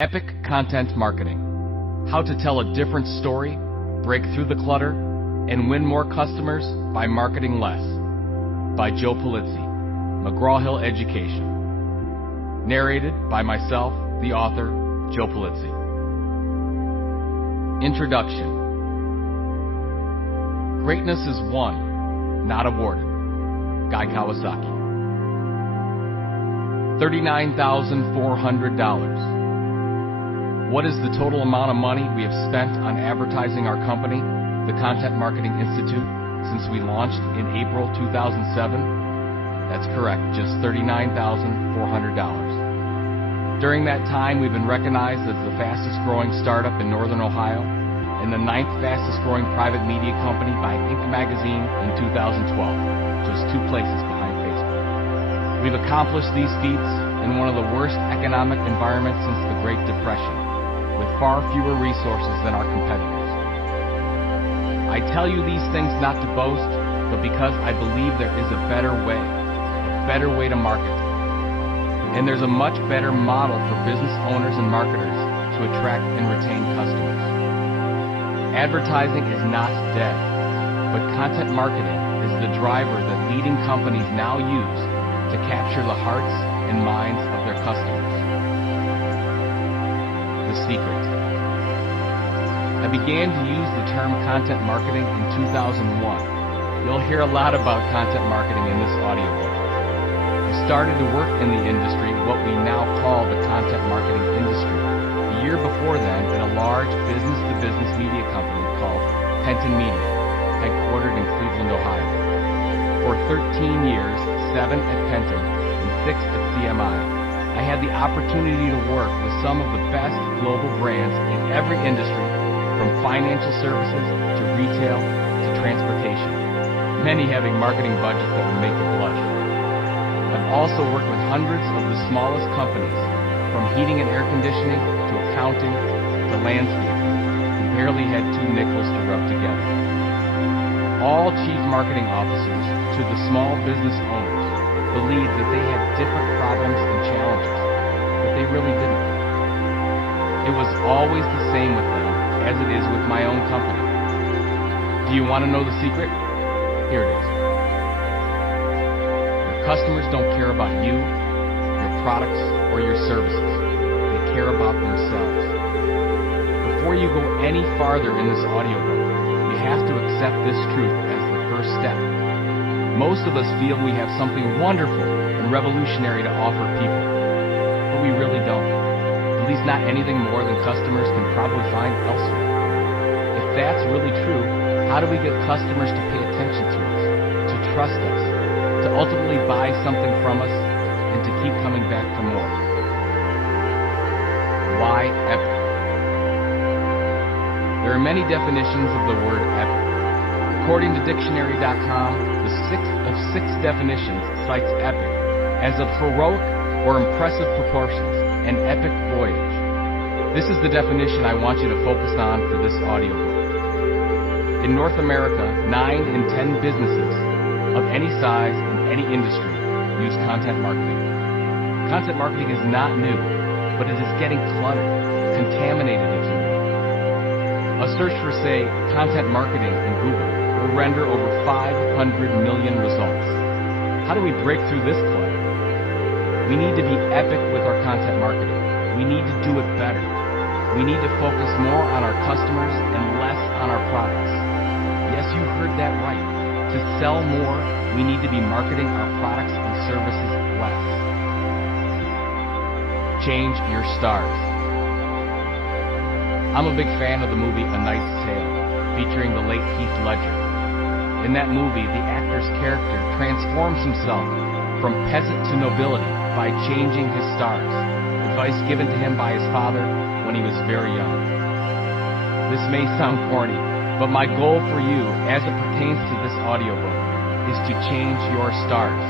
Epic Content Marketing. How to tell a different story, break through the clutter, and win more customers by marketing less. By Joe Pulizzi, McGraw-Hill Education. Narrated by myself, the author, Joe Pulizzi. Introduction. Greatness is won, not awarded. Guy Kawasaki. $39,400. What is the total amount of money we have spent on advertising our company, the Content Marketing Institute, since we launched in April 2007? That's correct, just $39,400. During that time, we've been recognized as the fastest growing startup in Northern Ohio and the 9th fastest growing private media company by Inc. magazine in 2012, just 2 places behind Facebook. We've accomplished these feats in one of the worst economic environments since the Great Depression, with far fewer resources than our competitors. I tell you these things not to boast, but because I believe there is a better way to market. And there's a much better model for business owners and marketers to attract and retain customers. Advertising is not dead, but content marketing is the driver that leading companies now use to capture the hearts and minds of their customers. The secret. I began to use the term content marketing in 2001. You'll hear a lot about content marketing in this audiobook. I started to work in the industry, what we now call the content marketing industry, a year before then at a large business-to-business media company called Penton Media, headquartered in Cleveland, Ohio. For 13 years, 7 at Penton and 6 at CMI, I had the opportunity to work with some of the best global brands in every industry, from financial services to retail to transportation, many having marketing budgets that would make you blush. I've also worked with hundreds of the smallest companies, from heating and air conditioning to accounting to landscaping, who barely had 2 nickels to rub together. All chief marketing officers to the small business owners believed that they had different problems and challenges, but they really didn't. It was always the same with them as it is with my own company. Do you want to know the secret? Here it is. Your customers don't care about you, your products, or your services. They care about themselves. Before you go any farther in this audiobook, you have to accept this truth as the first step. Most of us feel we have something wonderful and revolutionary to offer people, but we really don't. At least not anything more than customers can probably find elsewhere. If that's really true, how do we get customers to pay attention to us, to trust us, to ultimately buy something from us, and to keep coming back for more? Why epic? There are many definitions of the word epic. According to dictionary.com, the 6th of 6 definitions cites epic as of heroic or impressive proportions, an epic voyage. This is the definition I want you to focus on for this audiobook. In North America, 9 in 10 businesses of any size in any industry use content marketing. Content marketing is not new, but it is getting cluttered, contaminated, if you will. A search for, say, content marketing in Google will render over 500 million results. How do we break through this clutter? We need to be epic with our content marketing. We need to do it better. We need to focus more on our customers and less on our products. Yes, you heard that right. To sell more, we need to be marketing our products and services less. Change your stars. I'm a big fan of the movie A Knight's Tale, featuring the late Heath Ledger. In that movie, the actor's character transforms himself from peasant to nobility by changing his stars, advice given to him by his father when he was very young. This may sound corny, but my goal for you, as it pertains to this audiobook, is to change your stars.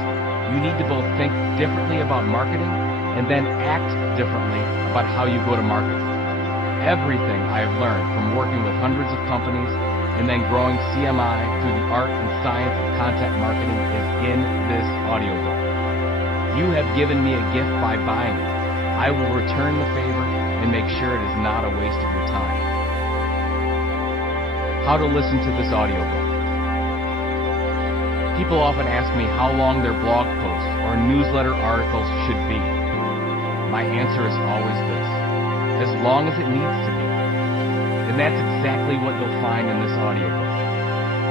You need to both think differently about marketing and then act differently about how you go to market. Everything I have learned from working with hundreds of companies and then growing CMI through the art and science of content marketing is in this audiobook. You have given me a gift by buying it. I will return the favor and make sure it is not a waste of your time. How to listen to this audiobook. People often ask me how long their blog posts or newsletter articles should be. My answer is always this: as long as it needs to be. And that's exactly what you'll find in this audiobook.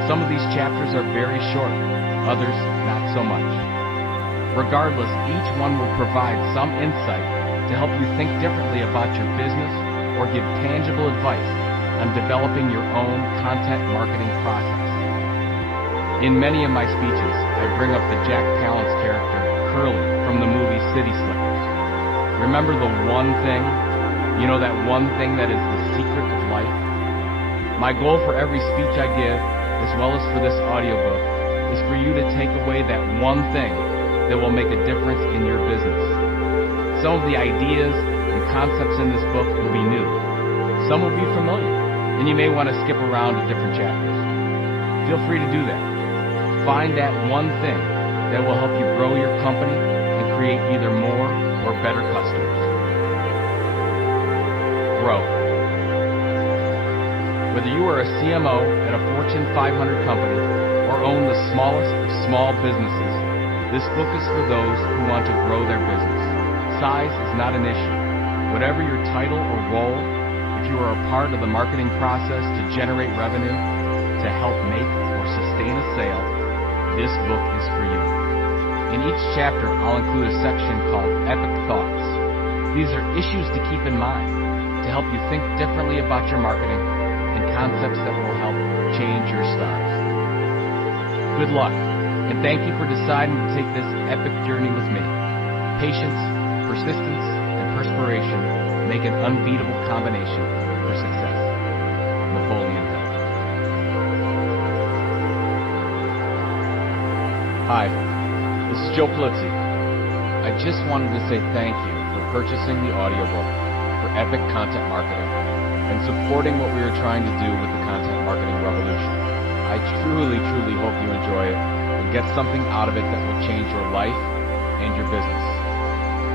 Some of these chapters are very short, others not so much. Regardless, each one will provide some insight to help you think differently about your business or give tangible advice on developing your own content marketing process. In many of my speeches, I bring up the Jack Palance character, Curly, from the movie City Slickers. Remember the one thing? You know, that one thing that is the secret of life? My goal for every speech I give, as well as for this audiobook, is for you to take away that one thing that will make a difference in your business. Some of the ideas and concepts in this book will be new. Some will be familiar, and you may want to skip around to different chapters. Feel free to do that. Find that one thing that will help you grow your company and create either more or better customers. Grow. Whether you are a CMO at a Fortune 500 company or own the smallest of small businesses, this book is for those who want to grow their business. Size is not an issue. Whatever your title or role, if you are a part of the marketing process to generate revenue, to help make or sustain a sale, this book is for you. In each chapter, I'll include a section called Epic Thoughts. These are issues to keep in mind to help you think differently about your marketing and concepts that will help change your stars. Good luck, and thank you for deciding to take this epic journey with me. Patience, persistence, and perspiration make an unbeatable combination for success. Napoleon Hill. Hi, this is Joe Pulizzi. I just wanted to say thank you for purchasing the audiobook for Epic Content Marketing and supporting what we are trying to do with the content marketing revolution. I truly hope you enjoy it and get something out of it that will change your life and your business.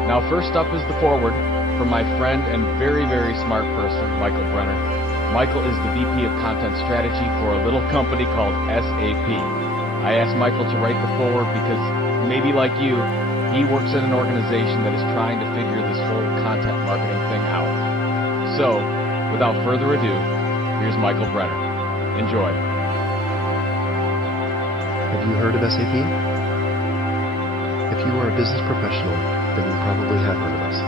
Now, first up is the foreword from my friend and very smart person, Michael Brenner. Michael is the VP of Content Strategy for a little company called SAP. I asked Michael to write the foreword because, maybe like you, he works in an organization that is trying to figure this whole content marketing thing out. So, without further ado, here's Michael Brenner. Enjoy. Have you heard of SAP? If you are a business professional, then you probably have heard of us.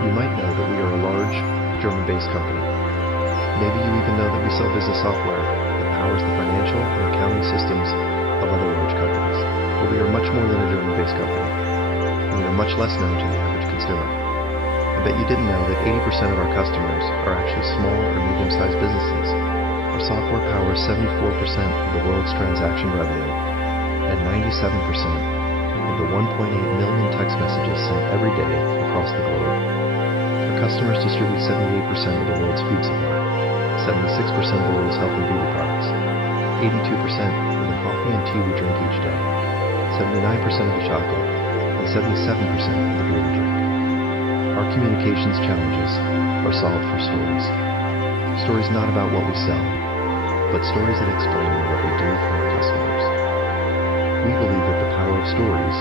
You might know that we are a large, German-based company. Maybe you even know that we sell business software that powers the financial and accounting systems of other large companies. But we are much more than a German-based company. We are much less known to the average consumer. I bet you didn't know that 80% of our customers are actually small or medium-sized businesses. Our software powers 74% of the world's transaction revenue and 97% of the 1.8 million text messages sent every day across the globe. Our customers distribute 78% of the world's food supply, 76% of the world's health and beauty products, 82% of the coffee and tea we drink each day, 79% of the chocolate, and 77% of the beer we drink. Our communications challenges are solved through stories. Stories not about what we sell, but stories that explain what we do for our customers. We believe that the power of stories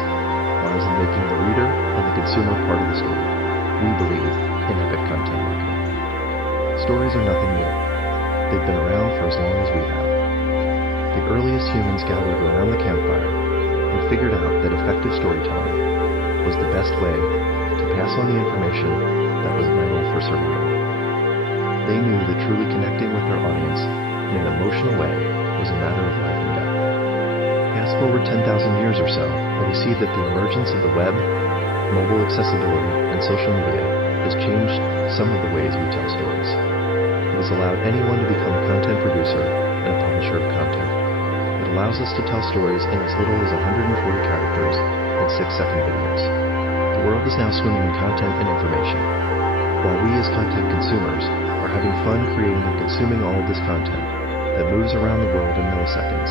lies in making the reader and the consumer part of the story. We believe in epic content marketing. Stories are nothing new. They've been around for as long as we have. The earliest humans gathered around the campfire and figured out that effective storytelling was the best way to pass on the information that was vital for survival. They knew that truly connecting with their audience in an emotional way was a matter of life and death. Fast forward 10,000 years or so, and we see that the emergence of the web, mobile accessibility, and social media has changed some of the ways we tell stories. It has allowed anyone to become a content producer and a publisher of content. It allows us to tell stories in as little as 140 characters and 6-second videos. The world is now swimming in content and information. While we as content consumers are having fun creating and consuming all of this content that moves around the world in milliseconds,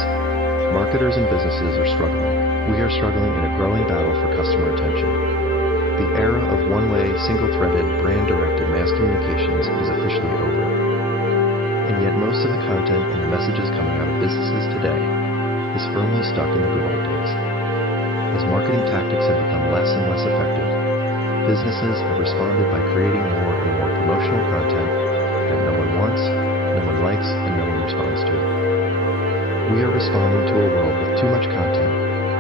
marketers and businesses are struggling. We are struggling in a growing battle for customer attention. The era of one-way, single-threaded, brand-directed mass communications is officially over. And yet most of the content and the messages coming out of businesses today is firmly stuck in the good old days. As marketing tactics have become less and less effective, businesses have responded by creating more and more promotional content that no one wants, no one likes, and no one responds to. We are responding to a world with too much content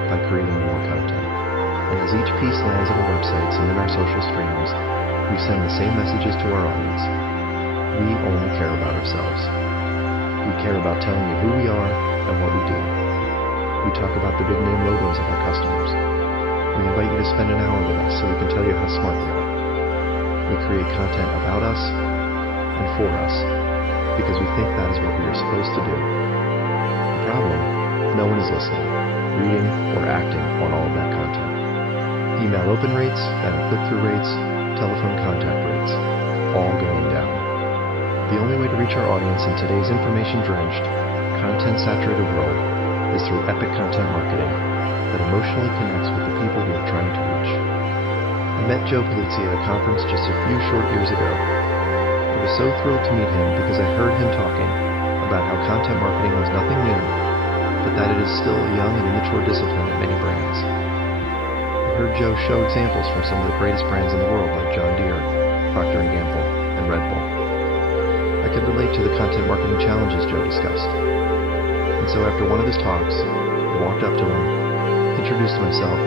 by creating more content. And as each piece lands on our websites and in our social streams, we send the same messages to our audience. We only care about ourselves. We care about telling you who we are and what we do. We talk about the big name logos of our customers. We invite you to spend an hour with us so we can tell you how smart we are. We create content about us and for us because we think that is what we are supposed to do. The problem, no one is listening, reading, or acting on all of that content. Email open rates, and click-through rates, telephone contact rates, all going down. The only way to reach our audience in today's information-drenched, content-saturated world is through epic content marketing that emotionally connects with the people we are trying to reach. I met Joe Pulizzi at a conference just a few short years ago. I was so thrilled to meet him because I heard him talking about how content marketing was nothing new, but that it is still a young and immature discipline at many brands. I heard Joe show examples from some of the greatest brands in the world like John Deere, Procter & Gamble, and Red Bull. I could relate to the content marketing challenges Joe discussed. And so after one of his talks, I walked up to him, introduced myself,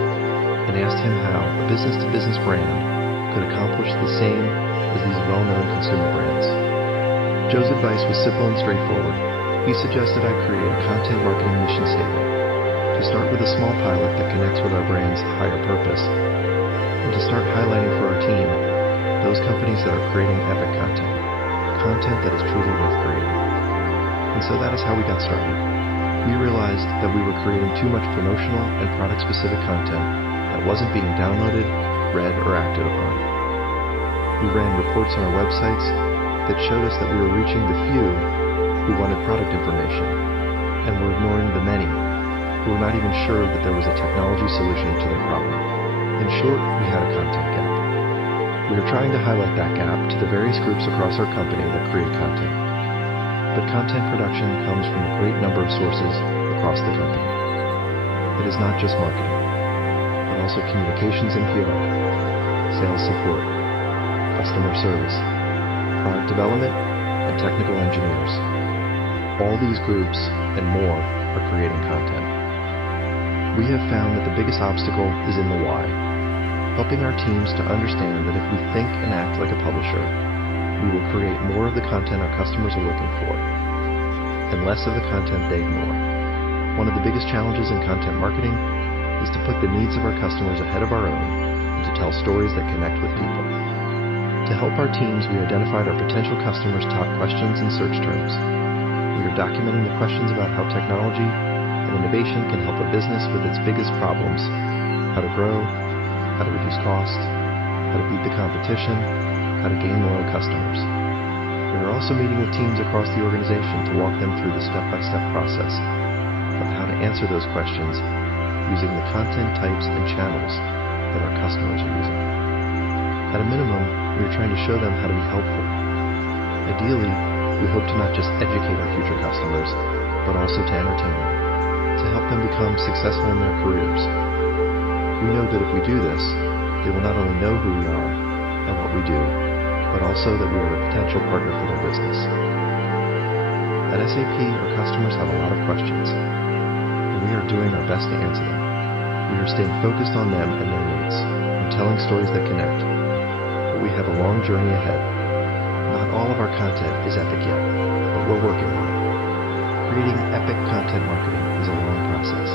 and asked him how a business-to-business brand could accomplish the same as these well-known consumer brands. Joe's advice was simple and straightforward. He suggested I create a content marketing mission statement, to start with a small pilot that connects with our brand's higher purpose, and to start highlighting for our team those companies that are creating epic content that is truly worth creating. And so that is how we got started. We realized that we were creating too much promotional and product-specific content that wasn't being downloaded, read, or acted upon. We ran reports on our websites that showed us that we were reaching the few who wanted product information, and were ignoring the many who were not even sure that there was a technology solution to their problem. In short, we had a content gap. We are trying to highlight that gap to the various groups across our company that create content. But content production comes from a great number of sources across the company. It is not just marketing, but also communications and PR, sales support, customer service, product development, and technical engineers. All these groups and more are creating content. We have found that the biggest obstacle is in the why, helping our teams to understand that if we think and act like a publisher, we will create more of the content our customers are looking for, and less of the content they ignore. One of the biggest challenges in content marketing is to put the needs of our customers ahead of our own and to tell stories that connect with people. To help our teams, we identified our potential customers' top questions and search terms. We are documenting the questions about how technology and innovation can help a business with its biggest problems: how to grow, how to reduce costs, how to beat the competition, how to gain loyal customers. We are also meeting with teams across the organization to walk them through the step-by-step process of how to answer those questions using the content types and channels that our customers are using. At a minimum, we are trying to show them how to be helpful. Ideally, we hope to not just educate our future customers, but also to entertain them, to help them become successful in their careers. We know that if we do this, they will not only know who we are and what we do, but also that we are a potential partner for their business. At SAP, our customers have a lot of questions, and we are doing our best to answer them. We are staying focused on them and their needs, and telling stories that connect, but we have a long journey ahead. Not all of our content is epic yet, but we're working on it. Creating epic content marketing is a long process,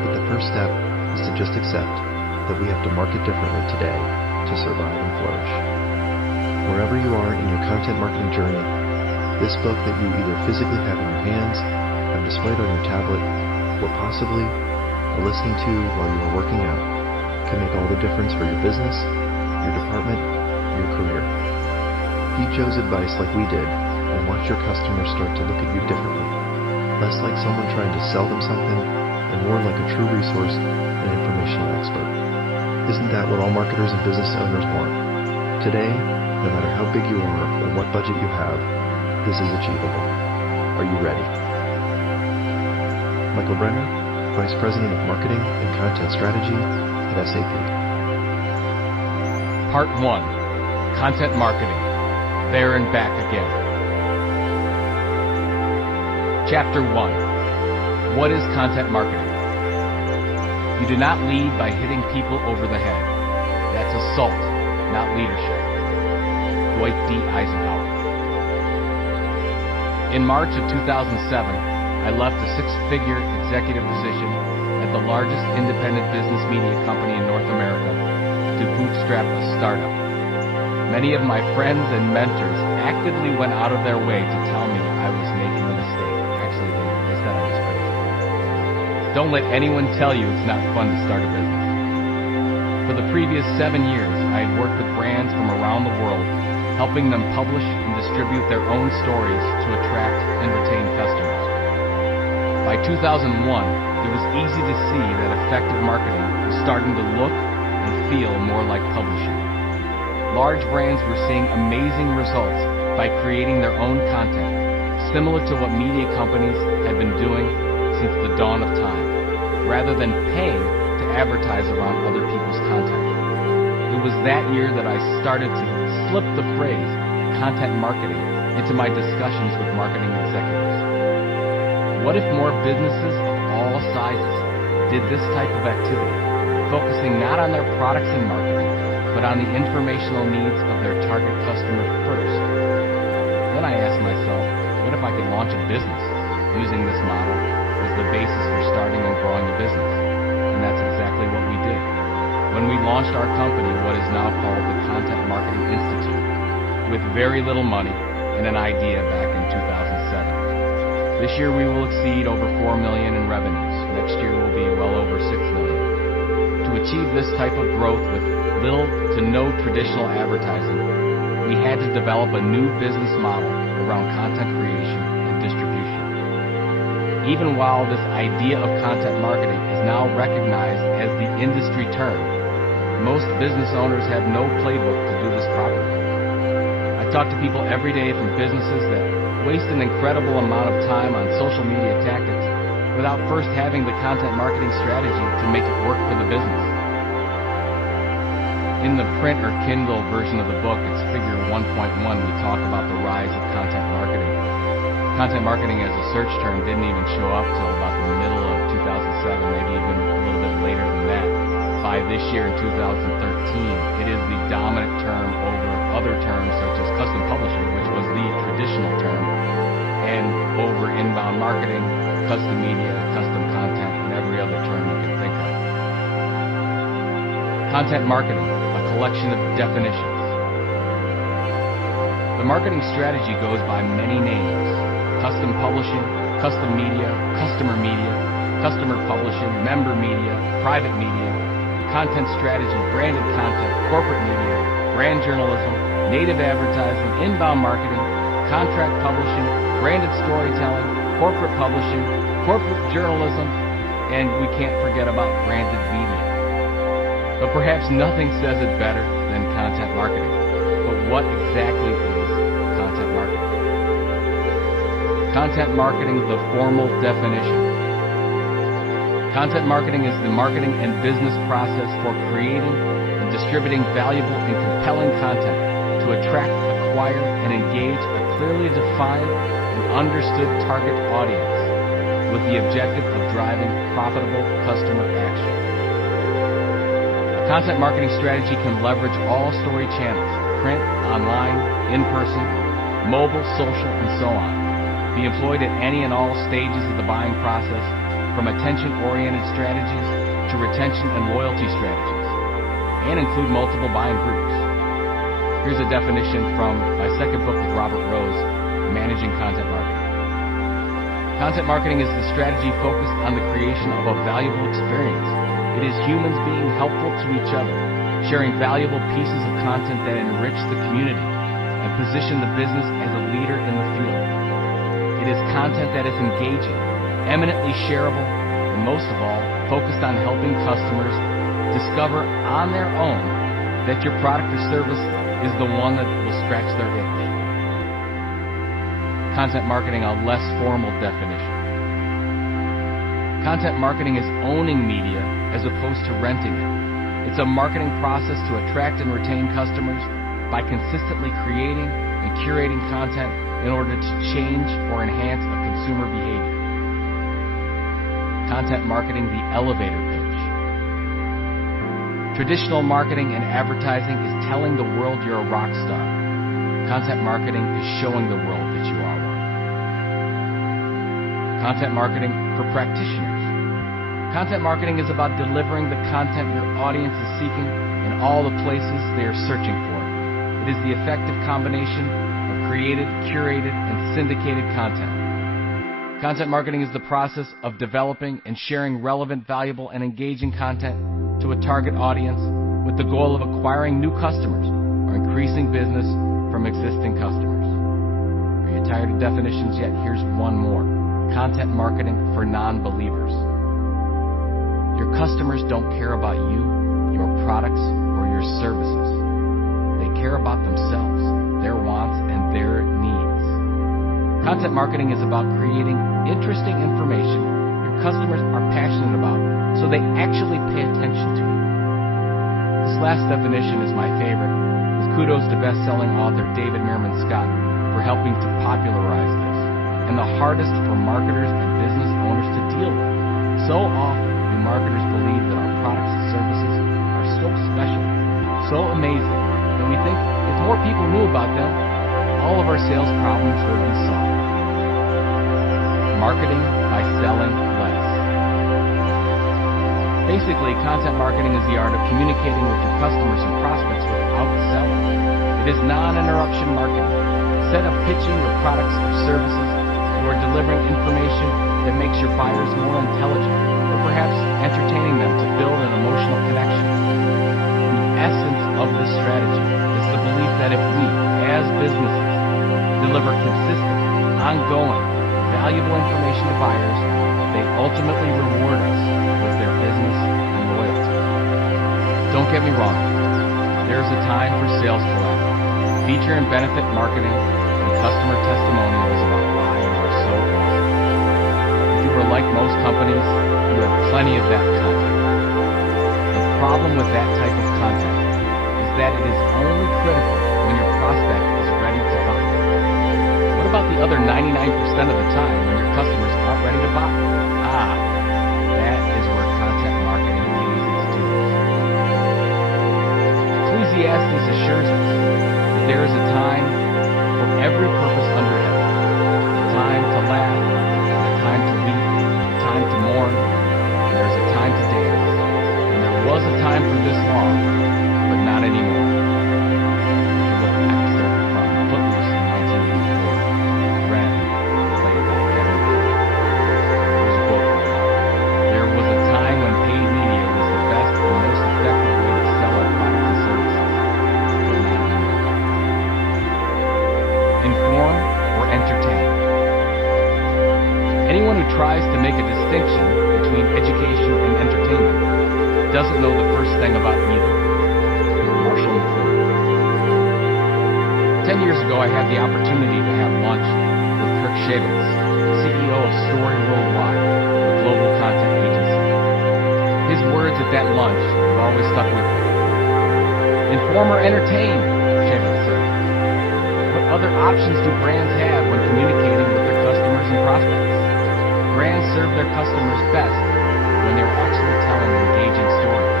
but the first step is to just accept that we have to market differently today to survive and flourish. Wherever you are in your content marketing journey, this book that you either physically have in your hands, have displayed on your tablet, or possibly are listening to while you are working out, can make all the difference for your business, your department, your career. Heed Joe's advice like we did, and watch your customers start to look at you differently, less like someone trying to sell them something, and more like a true resource and informational expert. Isn't that what all marketers and business owners want? Today, no matter how big you are or what budget you have, this is achievable. Are you ready? Michael Brenner, Vice President of Marketing and Content Strategy at SAP. Part 1. Content Marketing. There and back again. Chapter 1. What is content marketing? You do not lead by hitting people over the head. That's assault, not leadership. Dwight D. Eisenhower. In March of 2007, I left a six-figure executive position at the largest independent business media company in North America to bootstrap a startup. Many of my friends and mentors actively went out of their way to tell me I was making a mistake. Actually, they said I was crazy. Don't let anyone tell you it's not fun to start a business. For the previous 7 years, I had worked with brands from around the world, helping them publish and distribute their own stories to attract and retain customers. By 2001, it was easy to see that effective marketing was starting to look and feel more like publishing. Large brands were seeing amazing results by creating their own content, similar to what media companies had been doing since the dawn of time, rather than paying to advertise around other people's content. It was that year that I started to slip the phrase content marketing into my discussions with marketing executives. What if more businesses of all sizes did this type of activity, focusing not on their products and marketing, but on the informational needs of their target customer first? Then I asked myself, what if I could launch a business using this model as the basis for starting and growing a business? And that's exactly what we did. When we launched our company, what is now called the Content Marketing Institute, with very little money and an idea back in 2007. This year we will exceed over $4 million in revenues. Next year will be well over $6 million. To achieve this type of growth with little to no traditional advertising, we had to develop a new business model around content creation and distribution. Even while this idea of content marketing is now recognized as the industry term, most business owners have no playbook to do this properly. I talk to people every day from businesses that waste an incredible amount of time on social media tactics without first having the content marketing strategy to make it work for the business. In the print or Kindle version of the book, it's figure 1.1, we talk about the rise of content marketing. Content marketing as a search term didn't even show up till about the middle of 2007, maybe even a little bit later than that. By this year in 2013, it is the dominant term over other terms such as custom publishing, which was the traditional term, and over inbound marketing, custom media, custom content, and every other term you can think of. Content marketing, a collection of definitions. The marketing strategy goes by many names: custom publishing, custom media, customer publishing, member media, private media, content strategy, branded content, corporate media, brand journalism, native advertising, inbound marketing, contract publishing, branded storytelling, corporate publishing, corporate journalism, and we can't forget about branded media. But perhaps nothing says it better than content marketing. But what exactly is content marketing? Content marketing, the formal definition. Content marketing is the marketing and business process for creating and distributing valuable and compelling content to attract, acquire, and engage a clearly defined and understood target audience with the objective of driving profitable customer action. A content marketing strategy can leverage all story channels: print, online, in-person, mobile, social, and so on. Be employed at any and all stages of the buying process, from attention-oriented strategies to retention and loyalty strategies, and include multiple buying groups. Here's a definition from my second book with Robert Rose, Managing Content Marketing. Content marketing is the strategy focused on the creation of a valuable experience. It is humans being helpful to each other, sharing valuable pieces of content that enrich the community and position the business as a leader in the field. It is content that is engaging, eminently shareable, and most of all, focused on helping customers discover on their own that your product or service is the one that will scratch their itch. Content marketing, a less formal definition. Content marketing is owning media as opposed to renting it. It's a marketing process to attract and retain customers by consistently creating and curating content in order to change or enhance a consumer behavior. Content marketing, the elevator pitch. Traditional marketing and advertising is telling the world you're a rock star. Content marketing is showing the world that you are one. Content marketing for practitioners. Content marketing is about delivering the content your audience is seeking in all the places they are searching for. It is the effective combination of created, curated, and syndicated content. Content marketing is the process of developing and sharing relevant, valuable, and engaging content to a target audience with the goal of acquiring new customers or increasing business from existing customers. Are you tired of definitions yet? Here's one more. Content marketing for non-believers. Your customers don't care about you, your products, or your services. They care about themselves, their wants, and their needs. Content marketing is about creating interesting information your customers are passionate about so they actually pay attention to you. This last definition is my favorite, with kudos to best-selling author David Meerman Scott for helping to popularize this, and the hardest for marketers and business owners to deal with. So often, marketers believe that our products and services are so special, so amazing, that we think if more people knew about them, all of our sales problems would be solved. Marketing by selling less. Basically, content marketing is the art of communicating with your customers and prospects without selling. It is non-interruption marketing. Instead of pitching your products or services, you are delivering information that makes your buyers more intelligent, or perhaps entertaining them to build an emotional connection. The essence of this strategy is the belief that if we, as businesses, deliver consistent, ongoing, valuable information to buyers, they ultimately reward us with their business and loyalty. Don't get me wrong, there's a time for sales collateral, feature and benefit marketing, and customer testimonials about why you are so awesome. If you are like most companies, you have plenty of that content. The problem with that type of content is that it is only critical when your prospect is ready to buy. What about the other 99% of the time when your customers aren't ready to buy? That is where content marketing pays its dues. Ecclesiastes assures us that there is a time for every purpose under heaven. A time to laugh, a time to weep, a time to mourn, and there's a time to dance. And there was a time for this law, but not anymore. A little excerpt from Footloose in 1984, read and played by Kevin Bacon. Here's a quote from it. There was a time when paid media was the best and most effective way to sell our products and services, but not anymore. Inform or entertain. Anyone who tries to make a distinction between education and entertainment doesn't know the first thing about either. Marshall McLuhan. 10 years ago, I had the opportunity to have lunch with Kirk Shavitz, CEO of Story Worldwide, a global content agency. His words at that lunch have always stuck with me. Inform or entertain, Shavitz said. What other options do brands have when communicating with their customers and prospects? Brands serve their customers best when they're actually telling engaging stories.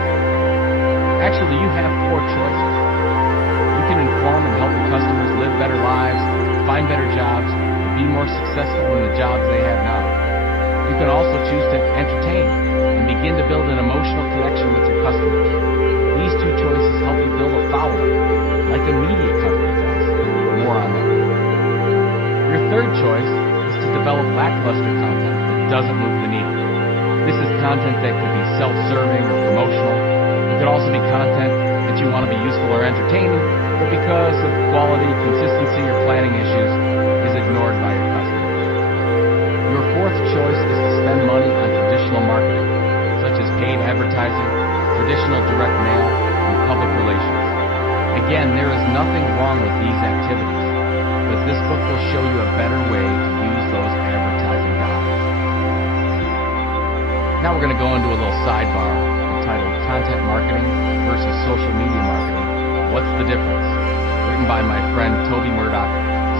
Actually, you have 4 choices. You can inform and help your customers live better lives, find better jobs, and be more successful in the jobs they have now. You can also choose to entertain and begin to build an emotional connection with your customers. These 2 choices help you build a following, like a media company does. More on that. Your third choice is to develop lackluster content that doesn't move the needle. This is content that could be self-serving or promotional. It could also be content that you want to be useful or entertaining, but because of quality, consistency, or planning issues, is ignored by your customers. Your fourth choice is to spend money on traditional marketing, such as paid advertising, traditional direct mail, and public relations. Again, there is nothing wrong with these activities, but this book will show you a better way to use those advertising dollars. Now we're going to go into a little sidebar entitled Content Marketing versus Social Media Marketing. What's the difference? Written by my friend Toby Murdoch,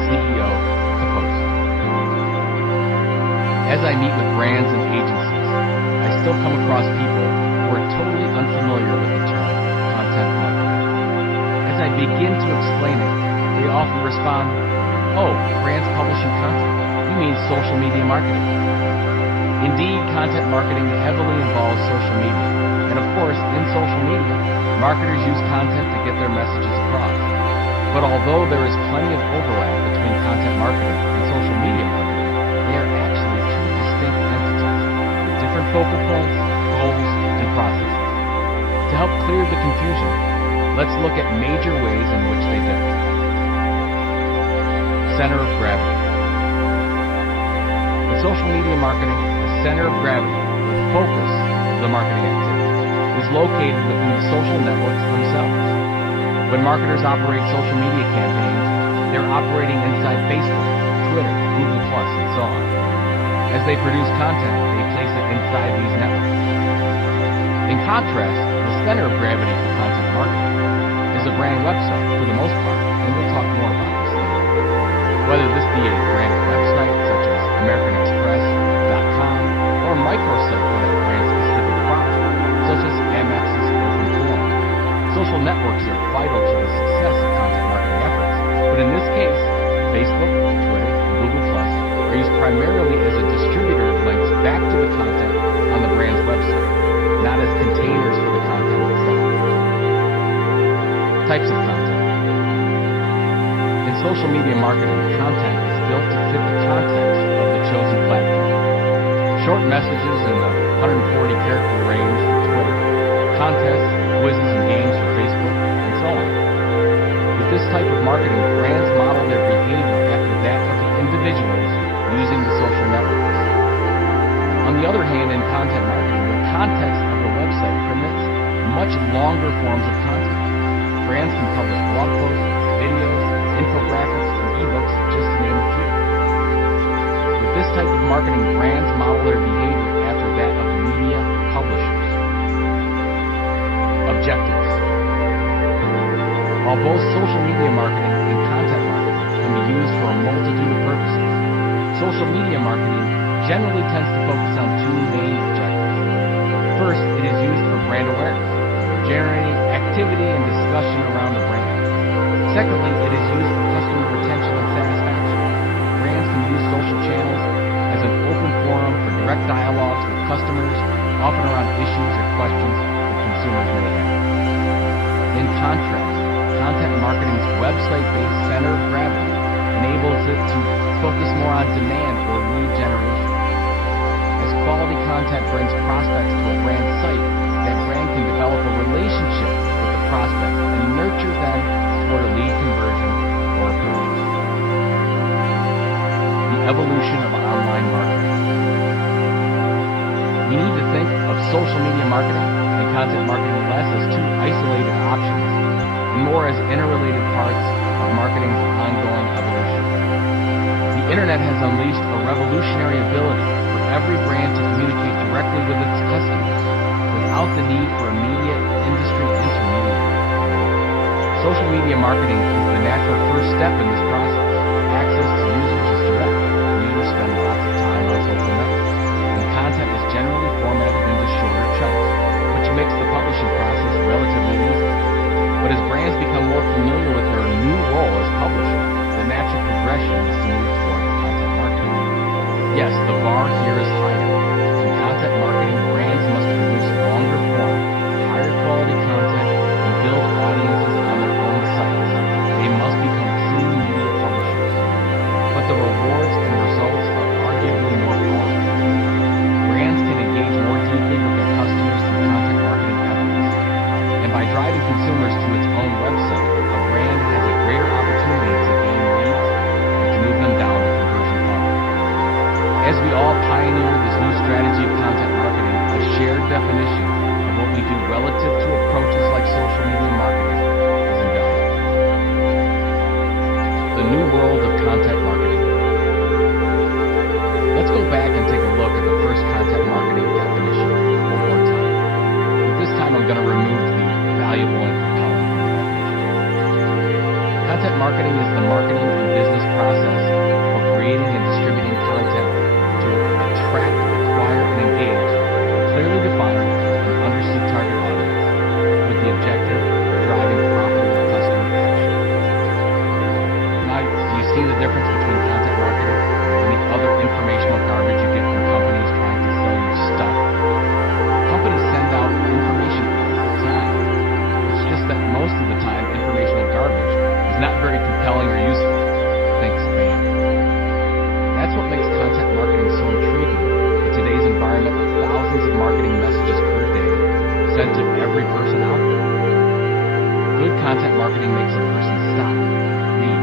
CEO of Post. As I meet with brands and agencies, I still come across people who are totally unfamiliar with the term content marketing. As I begin to explain it, they often respond, "Oh, brands publishing content. You mean social media marketing." Indeed, content marketing heavily involves social media. And of course, in social media, marketers use content to get their messages across. But although there is plenty of overlap between content marketing and social media marketing, they are actually two distinct entities with different focal points, goals, and processes. To help clear the confusion, let's look at major ways in which they differ. Center of gravity. In social media marketing, the center of gravity, the focus of the marketing activity, is located within the social networks themselves. When marketers operate social media campaigns, they're operating inside Facebook, Twitter, Google+, and so on. As they produce content, they place it inside these networks. In contrast, the center of gravity for content marketing is a brand website for the most part, and we'll talk more about this later. Whether this be a branded website such as AmericanExpress.com or a microsite for that brand-specific product, such as Amex's Open Forum. Social networks are vital to the success of content marketing efforts, but in this case, Facebook, Twitter, and Google+ are used primarily as a distributor of links back to the content on the brand's website, not as containers for the content itself. Types of content. In social media marketing, content is built to fit the context of the chosen platform. Short messages in the 140-character range for Twitter, contests, quizzes, and games for Facebook, and so on. With this type of marketing, brands model their behavior after that of the individuals using the social networks. On the other hand, in content marketing, the context of the website permits much longer forms of content. Brands can publish blog posts, videos, infographics, and ebooks, just to name a few. With this type of marketing, brands model their behavior after that of media publishers. Objectives. While both social media marketing and content marketing can be used for a multitude of purposes, social media marketing generally tends to focus on two main objectives. First, it is used for brand awareness, generating activity and discussion around the brand. Secondly, it is used for customer retention and satisfaction. Brands can use social channels as an open forum for direct dialogues with customers, often around issues or questions that consumers may have. In contrast, content marketing's website-based center of gravity enables it to focus more on demand or lead generation. As quality content brings prospects to a brand site, that brand can develop a relationship with the prospect and nurture them toward a lead conversion or a purchase. The evolution of online marketing. We need to think of social media marketing and content marketing less as two isolated options and more as interrelated parts of marketing's ongoing evolution. The internet has unleashed a revolutionary ability for every brand to communicate directly with its customers without the need for immediate industry intermediaries. Social media marketing is the natural first step in this process. Access to users is direct. Users spend lots of time on social networks, and content is generally formatted into shorter chunks, which makes the publishing process relatively easy. But as brands become more familiar with their new role as publisher, the natural progression is to move towards content marketing. Yes, the bar here is higher. In content marketing, brands must produce longer form, higher quality content, and build audiences on their own sites. They must become true media publishers. But the rewards and results are arguably more powerful. Brands can engage more deeply with their customers through content marketing efforts. And by driving consumers to its own website, a brand has a greater opportunity to gain leads and to move them down the conversion funnel. As we all pioneer this new strategy of content marketing, a shared definition of what what we do relative to approaches like social media marketing is invaluable. The new world of content marketing. Let's go back and take a look at the first content marketing definition one more time. But this time I'm going to remove the valuable and compelling from the definition. Content marketing is the marketing and business process for creating and distributing content to attract, acquire, and engage a clearly defined and understood target audience with the objective of driving profitable customer action. Now, do you see the difference between content marketing and the other informational garbage you get from companies trying to sell you stuff? Companies send out information all the time. It's just that most of the time, informational garbage is not very compelling or useful. Think spam. That's what makes content marketing so intriguing in today's environment of thousands of marketing messages per day sent to every person out there. Good content marketing makes a person stop, read,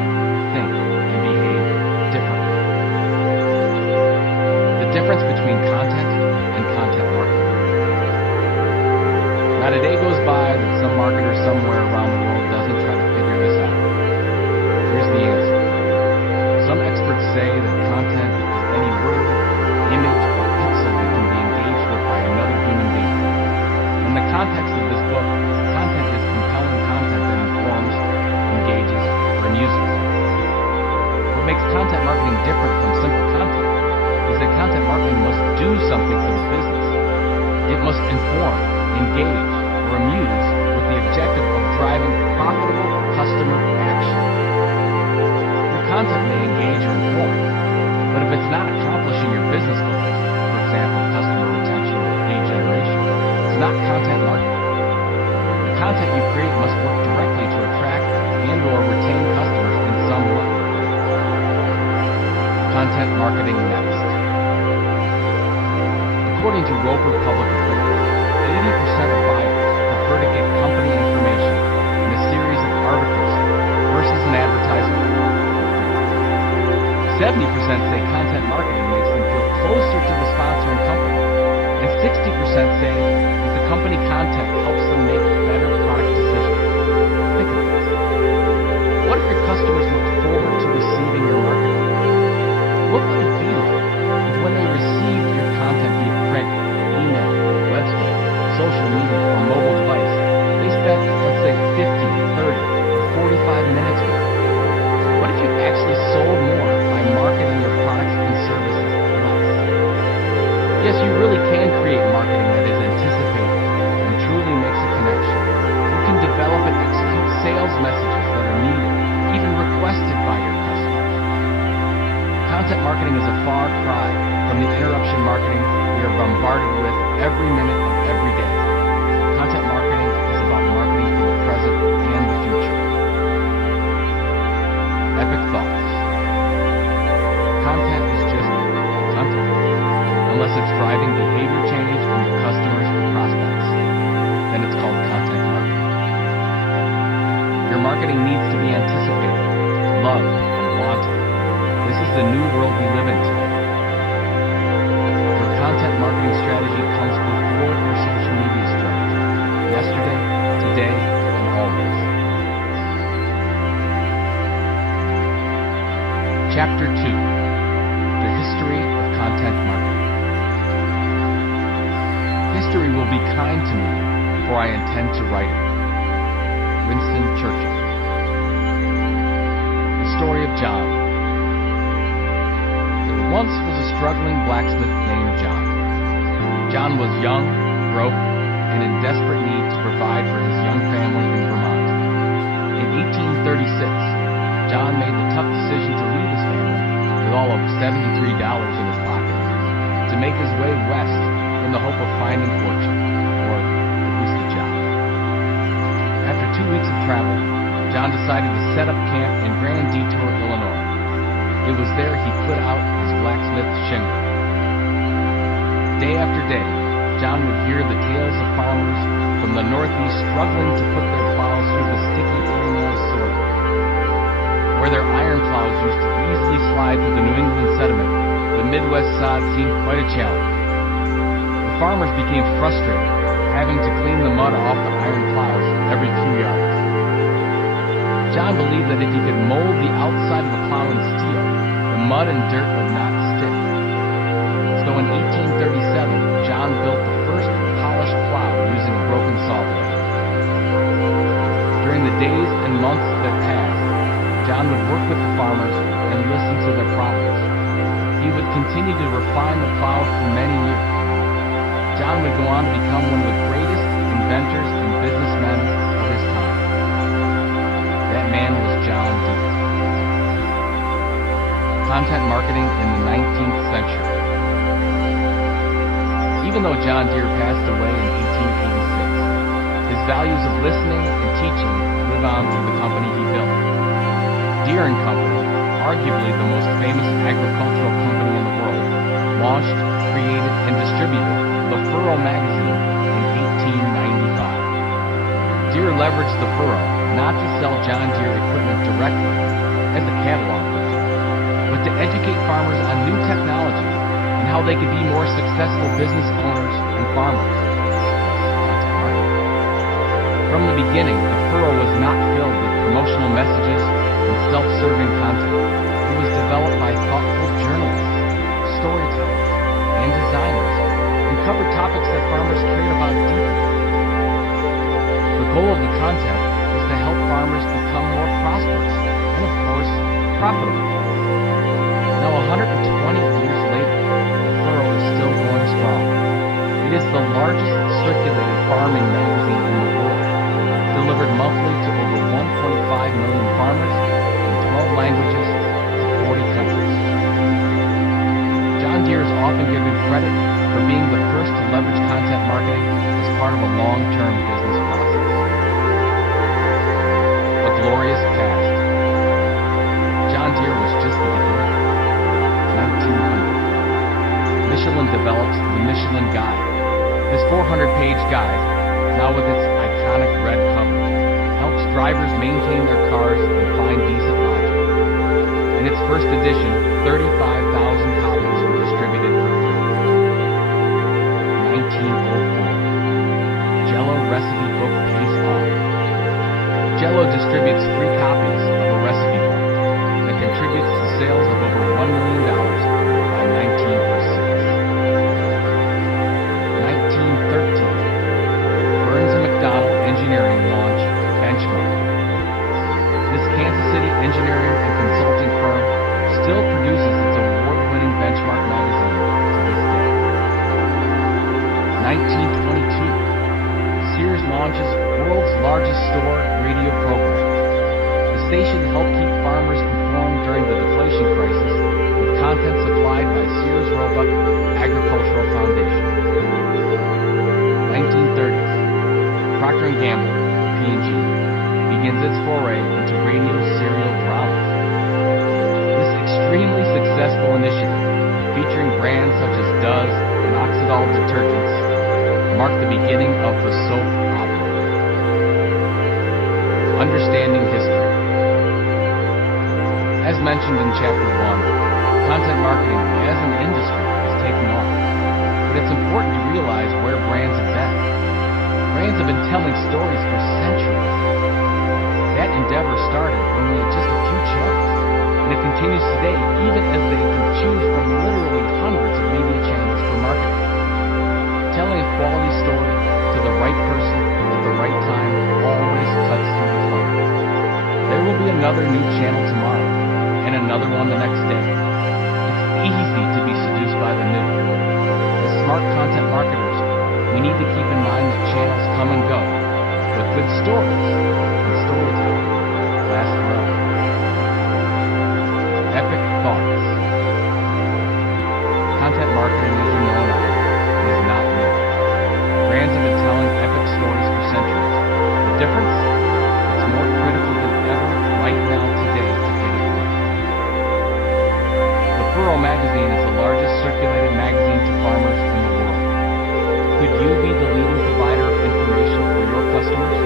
think, and behave differently. The difference between content and content marketing. Not a day goes by that some marketer somewhere around the world doesn't try to figure this out. Here's the answer. Some experts say that content is any word, image, or pixel that can be engaged with by another human being. In the context of this book, content is compelling content that informs, engages, or amuses. What makes content marketing different from simple content is that content marketing must do something for the business. It must inform, engage, or amuse with the objective of driving profitable customer action. Your content may engage or inform, but if it's not accomplishing your business goals, for example, customer retention or lead generation, it's not content marketing. The content you create must work directly to attract and/or retain customers in some way. Content marketing next. According to Roper Public Affairs, 80% of buyers prefer to get company information in a series of articles versus an advertisement. 70% say content marketing makes them feel closer to the sponsoring company, and 60% say that the company content helps them make better product decisions. Think of this. What if your customers look forward to receiving your marketing? What would it be like if when they received your content via print, email, website, social media, or mobile device, they spent, let's say, 50, 30, or 45 minutes with you? What if you actually sold more by marketing your products and services less? Yes, you really can create marketing that is anticipated and truly makes a connection. You can develop and execute sales messages that are needed, even requested by your customers. Content marketing is a far cry from the interruption marketing we are bombarded with every minute of every day. Content marketing is about marketing for the present and the future. Epic thoughts. Content is just content, unless it's driving behavior change in your customers or prospects. Then it's called content marketing. Your marketing needs to be anticipated, loved, and wanted. This is the new world we live in today. Your content marketing strategy comes before your social media strategy. Yesterday, today, and always. Chapter 2. The History of Content Marketing. History will be kind to me, for I intend to write it. Winston Churchill. The story of John. There once was a struggling blacksmith named John. John was young, broke, and in desperate need to provide for his young family in Vermont. In 1836, John made the tough decision to leave his family with all of $73 in his pocket to make his way west in the hope of finding fortune, or at least a job. After 2 weeks of travel, John decided to set up camp in Grand Detour, Illinois. It was there he put out his blacksmith shingle. Day after day, John would hear the tales of farmers from the Northeast struggling to put their plows through the sticky Illinois soil. Where their iron plows used to easily slide through the New England sediment, the Midwest sod seemed quite a challenge. The farmers became frustrated, having to clean the mud off the iron plows every few yards. John believed that if he could mold the outside of the plow in steel, the mud and dirt would not stick. So in 1837, John built the first polished plow using a broken saw blade. During the days and months that passed, John would work with the farmers and listen to their problems. He would continue to refine the plow for many years. John would go on to become one of the greatest inventors and businessmen of his time. That man was John Deere. Content marketing in the 19th century. Even though John Deere passed away in 1886, his values of listening and teaching live on through the company he built. Deere & Company, arguably the most famous agricultural company in the world, launched, created, and distributed the Furrow magazine in 1895. Deere leveraged the Furrow not to sell John Deere equipment directly as a catalog version, but to educate farmers on new technology and how they could be more successful business owners and farmers. From the beginning, the Furrow was not filled with promotional messages and self-serving content. It was developed by thoughtful journalists, storytellers, and designers, and covered topics that farmers cared about deeply. The goal of the content was to help farmers become more prosperous and, of course, profitable. Now, 120 years later, the Furrow is still going strong. It is the largest circulated farming magazine in the world, delivered monthly to over 1.5 million farmers in 12 languages to 40 countries. John Deere is often given credit for being the first to leverage content marketing as part of a long-term business process. A glorious past. John Deere was just the beginning. 1900. Michelin develops the Michelin Guide. This 400-page guide, now with its iconic red cover, helps drivers maintain their cars and find decent lodging. In its first edition, 35,000 copies were distributed for free. 1904. Jell-O recipe book pays off. Jell-O distributes free copies of a recipe book that contributes to sales of over $1 million by 1906. 1913. Burns & McDonnell Engineering launch Benchmark. This Kansas City engineering and consulting firm still produces its award-winning Benchmark magazine to this day. 1922. Sears launches world's largest store radio program. The station helped keep farmers informed during the deflation crisis with content supplied by Sears Roebuck Agricultural Foundation. 1930s. Procter & Gamble, P&G, begins its foray into radio serial dramas. This extremely successful initiative, featuring brands such as Duz and Oxydol detergents, marked the beginning of the soap opera. Understanding history. As mentioned in Chapter 1, content marketing as an industry is taking off, but it's important to realize where brands have been. Brands have been telling stories for centuries. That endeavor started when we had just a few channels, and it continues today even as they can choose from literally hundreds of media channels for marketing. Telling a quality story to the right person at the right time always cuts through the clutter. There will be another new channel tomorrow, and another one the next day. It's easy to be seduced by the new. As smart content marketers, we need to keep in mind that channels come and go, but good stories and storytelling last forever. Epic thoughts. Content marketing, as you know now, is not new. Brands have been telling epic stories for centuries. The difference? It's more critical than ever right now today to get it right. The Furrow magazine is the largest circulated magazine to farmers in the world. Could you be the leading provider of information for your customers?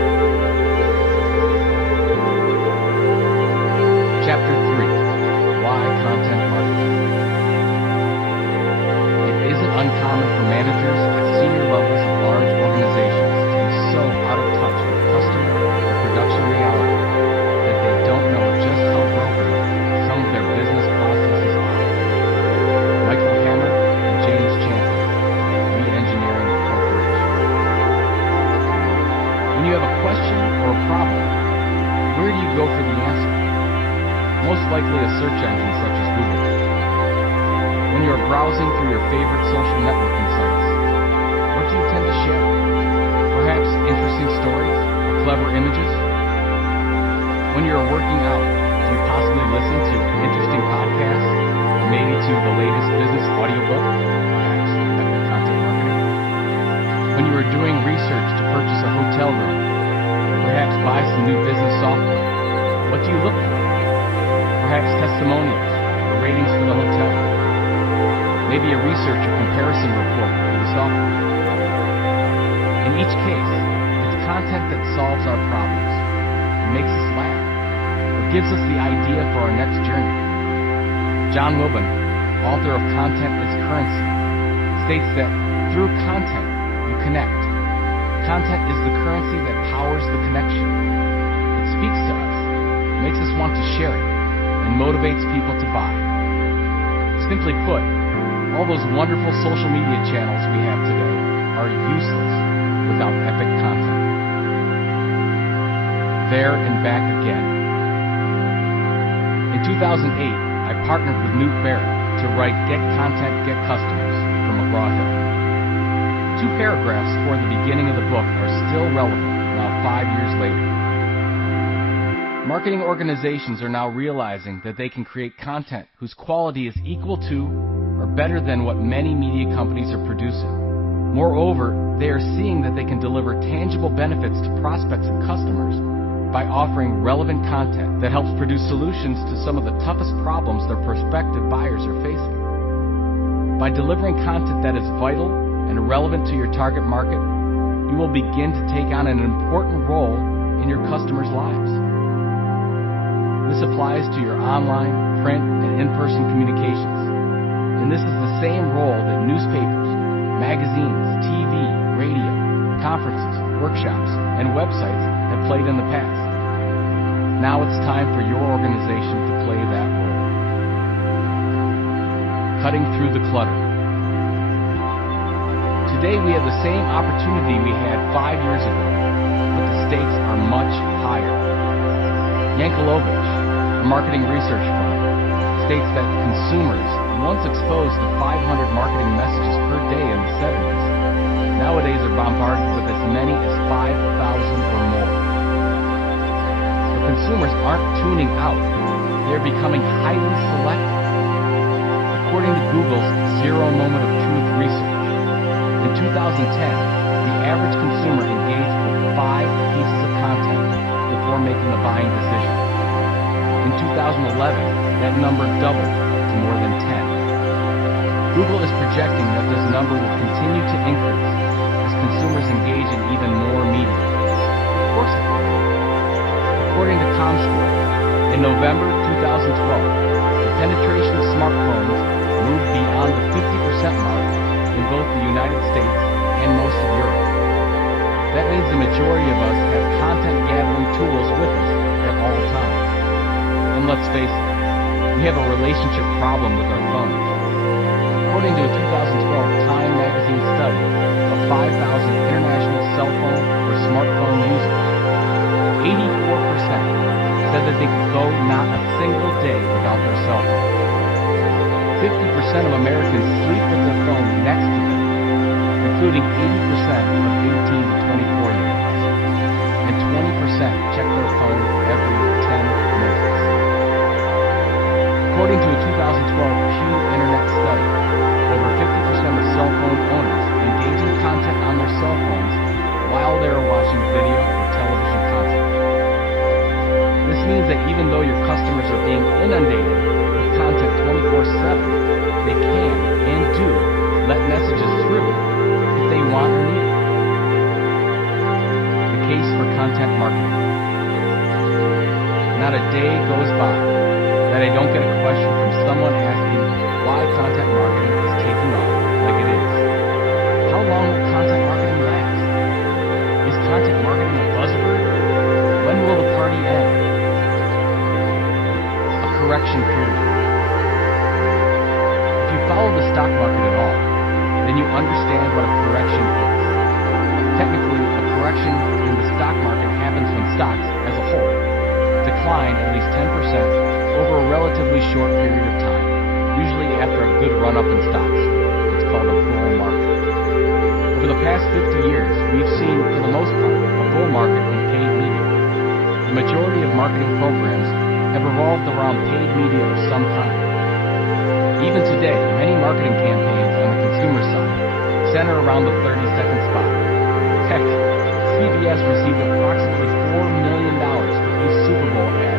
Chapter 3. Why Content Marketing. It isn't uncommon for managers at senior levels of large organizations organizations such as Google. When you are browsing through your favorite social networking sites, what do you tend to share? Perhaps interesting stories or clever images? When you are working out, do you possibly listen to interesting podcasts, or maybe to the latest business audiobook, perhaps epic content marketing? When you are doing research to purchase a hotel room, or perhaps buy some new business software, what do you look for? Perhaps testimonials or ratings for the hotel. Maybe a research or comparison report for the software. In each case, it's content that solves our problems, makes us laugh, or gives us the idea for our next journey. John Wilben, author of Content is Currency, states that through content, you connect. Content is the currency that powers the connection. It speaks to us, makes us want to share it, and motivates people to buy. Simply put, all those wonderful social media channels we have today are useless without epic content. There and back again. In 2008, I partnered with Newt Barrett to write Get Content, Get Customers from McGraw-Hill. 2 paragraphs toward the beginning of the book are still relevant now 5 years later. Marketing organizations are now realizing that they can create content whose quality is equal to or better than what many media companies are producing. Moreover, they are seeing that they can deliver tangible benefits to prospects and customers by offering relevant content that helps produce solutions to some of the toughest problems their prospective buyers are facing. By delivering content that is vital and relevant to your target market, you will begin to take on an important role in your customers' lives. This applies to your online, print, and in-person communications. And this is the same role that newspapers, magazines, TV, radio, conferences, workshops, and websites have played in the past. Now it's time for your organization to play that role. Cutting through the clutter. Today we have the same opportunity we had 5 years ago, but the stakes are much higher. Yankelovich, a marketing research firm, states that consumers, once exposed to 500 marketing messages per day in the 70s, nowadays are bombarded with as many as 5,000 or more. But consumers aren't tuning out, they're becoming highly selective. According to Google's Zero Moment of Truth research, in 2010, the average consumer engaged with 5 pieces of content before making a buying decision. In 2011, that number doubled to more than 10. Google is projecting that this number will continue to increase as consumers engage in even more media. Of course it will. According to ComScore, in November 2012, the penetration of smartphones moved beyond the 50% mark in both the United States and most of Europe. That means the majority of us have content gathering tools with us at all times. And let's face it, we have a relationship problem with our phones. According to a 2012 Time magazine study of 5,000 international cell phone or smartphone users, 84% said that they could go not a single day without their cell phone. 50% of Americans sleep with their phone next to them, including 80% of 18 to 24-year-olds, and 20% check their phone every 10 minutes. According to a 2012 Pew Internet study, over 50% of cell phone owners engage in content on their cell phones while they are watching video or television content. This means that even though your customers are being inundated with content 24/7, they can and do let messages through if they want or need it. The case for content marketing. Not a day goes by that I don't get a question from someone asking why content marketing is taking off like it is. How long will content marketing last? Is content marketing a buzzword? When will the party end? A correction period. If you follow the stock market at all, then you understand what a correction is. Technically, a correction in the stock market happens when stocks, as a whole, decline at least 10% over a relatively short period of time, usually after a good run-up in stocks. It's called a bull market. Over the past 50 years, we've seen, for the most part, a bull market in paid media. The majority of marketing programs have revolved around paid media of some kind. Even today, many marketing campaigns on the consumer side center around the 30-second spot. Heck, CBS received approximately $4 million for a Super Bowl ad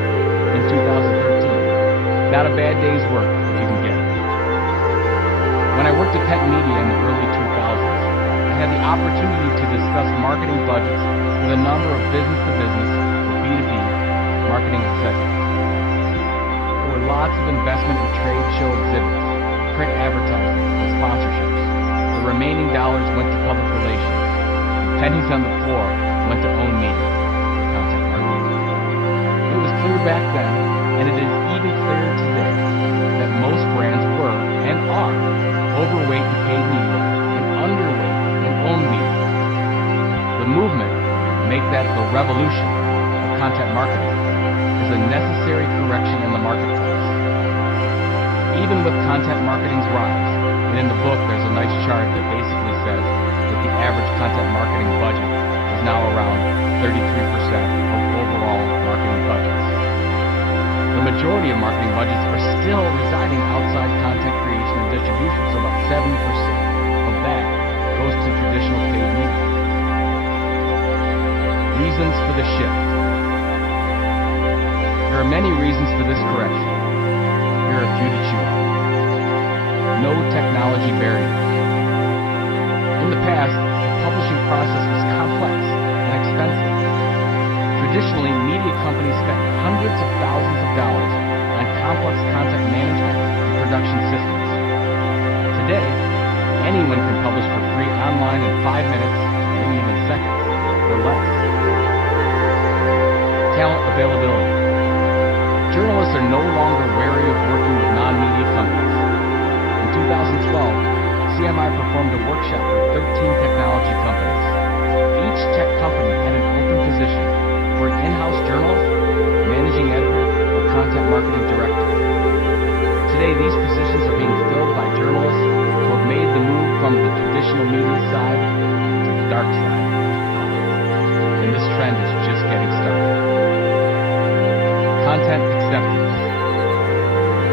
in 2013. Not a bad day's work if you can get it. When I worked at Pet Media in the early 2000s, I had the opportunity to discuss marketing budgets with a number of business-to-business or B2B marketing executives. There were lots of investment in trade show exhibits, print advertising, and sponsorships. The remaining dollars went to public relations. Pennies on the floor went to own media, content marketing. It was clear back then, and it is even clearer today, that most brands were, and are, overweight in paid media and underweight in owned media. The movement, make that the revolution of content marketing, is a necessary correction in the marketplace. Even with content marketing's rise, and in the book there's a nice chart that basically says that the average content marketing budget is now around 33% of overall marketing budgets. The majority of marketing budgets are still residing outside content creation and distribution, so about 70% of that goes to traditional paid media. Reasons for the shift. There are many reasons for this correction. Here are a few to chew on. No technology barriers. In the past, the publishing process was complex and expensive. Traditionally, media companies spent hundreds of thousands of dollars on complex content management and production systems. Today, anyone can publish for free online in 5 minutes, maybe even seconds, or less. Talent availability. Journalists are no longer wary of working with non-media companies. In 2012, CMI performed a workshop for 13 technology companies. Each tech company had an open position for an in-house journalist, managing editor, or content marketing director. Today, these positions are being filled by journalists who have made the move from the traditional media side to the dark side. And this trend is just getting started. Content acceptance.